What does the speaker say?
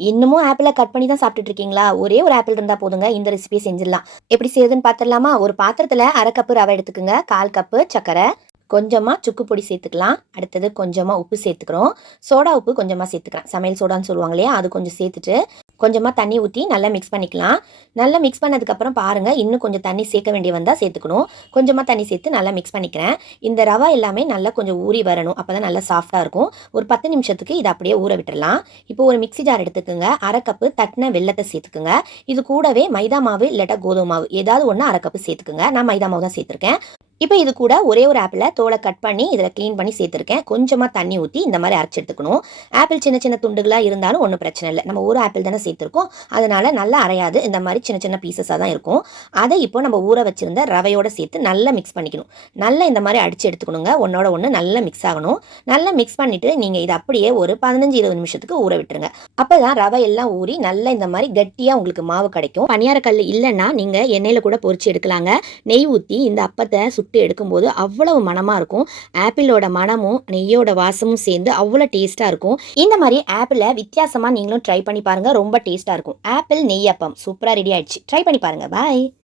இன்னமும் ஆப்பிள கட் பண்ணி தான் சாப்பிட்டுட்டு இருக்கீங்களா? ஒரே ஒரு ஆப்பிள் இருந்தா போதுங்க. இந்த ரெசிபிய செஞ்சிடலாம். எப்படி செய்யுதுன்னு பார்த்துடலாமா? ஒரு பாத்திரத்துல 1/2 கப்பு ரவை எடுத்துக்கங்க. 1/4 கப்பு சர்க்கரை, கொஞ்சமா சுக்கு பொடி சேர்த்துக்கலாம். அடுத்தது கொஞ்சமா உப்பு சேர்த்துக்கிறோம். சோடா உப்பு கொஞ்சமா சேர்த்துக்கிறேன். சமையல் சோடான்னு சொல்லுவாங்க இல்லையா? அது கொஞ்சம் சேர்த்துட்டு, கொஞ்சமா தண்ணி ஊத்தி நல்லா மிக்ஸ் பண்ணிக்கலாம். நல்லா மிக்ஸ் பண்ணதுக்கப்புறம் பாருங்க, இன்னும் கொஞ்சம் தண்ணி சேர்க்க வேண்டிய வந்தா சேர்த்துக்கணும். கொஞ்சமா தண்ணி சேர்த்து நல்லா மிக்ஸ் பண்ணிக்கிறேன். இந்த ரவை எல்லாமே நல்லா கொஞ்சம் ஊறி வரணும். அப்பதான் நல்லா சாஃப்ட்டா இருக்கும். ஒரு 10 நிமிஷத்துக்கு இத அப்படியே ஊற விட்டுறலாம். இப்போ ஒரு மிக்ஸி ஜார் எடுத்துக்கங்க. 1/2 கப்பு தட்டின வெல்லத்த சேர்த்துக்குங்க. இது கூடவே மைதா மாவு இல்லாட்டா கோதுமை மாவு ஏதாவது ஒண்ணு 1/2 கப்பு சேர்த்துக்குங்க. நான் மைதா மாவு தான் சேர்த்துருக்கேன். இப்போ இது கூட ஒரே ஒரு ஆப்பிள தோலை கட் பண்ணி இதில் க்ளீன் பண்ணி சேர்த்துருக்கேன். கொஞ்சமாக தண்ணி ஊற்றி இந்த மாதிரி அரைச்சி எடுத்துக்கணும். ஆப்பிள் சின்ன சின்ன துண்டுகளாக இருந்தாலும் ஒன்றும் பிரச்சனை இல்லை. நம்ம ஒரு ஆப்பிள் தானே சேர்த்துருக்கோம், அதனால நல்லா அரையாது. இந்த மாதிரி சின்ன சின்ன பீசஸாக தான் இருக்கும். அதை இப்போ நம்ம ஊற வச்சிருந்த ரவையோட சேர்த்து நல்லா மிக்ஸ் பண்ணிக்கணும். நல்லா இந்த மாதிரி அடித்து எடுத்துக்கணுங்க. ஒன்னோட ஒன்று நல்லா மிக்ஸ் ஆகணும். நல்லா மிக்ஸ் பண்ணிவிட்டு நீங்கள் இதை அப்படியே ஒரு 15-20 நிமிஷத்துக்கு ஊற விட்டுருங்க. அப்போ தான் ரவை எல்லாம் ஊறி நல்லா இந்த மாதிரி கட்டியாக உங்களுக்கு மாவு கிடைக்கும். பணியாரக்கல் இல்லைன்னா நீங்கள் எண்ணெயில் கூட பொரிச்சு எடுக்கலாங்க. நெய் ஊற்றி இந்த அப்பத்தை சுட்டு எடுக்கும்போது அவ்வளவு மணமா இருக்கும். ஆப்பிளோட மணமும் நெய்யோட வாசமும் சேர்ந்து அவ்வளோ டேஸ்டா இருக்கும். இந்த மாதிரி ஆப்பிள வித்தியாசமா நீங்களும் ட்ரை பண்ணி பாருங்க. ரொம்ப டேஸ்டா இருக்கும். ஆப்பிள் நெய் அப்பம் சூப்பரா ரெடி ஆயிடுச்சு. ட்ரை பண்ணி பாருங்க. பாய்.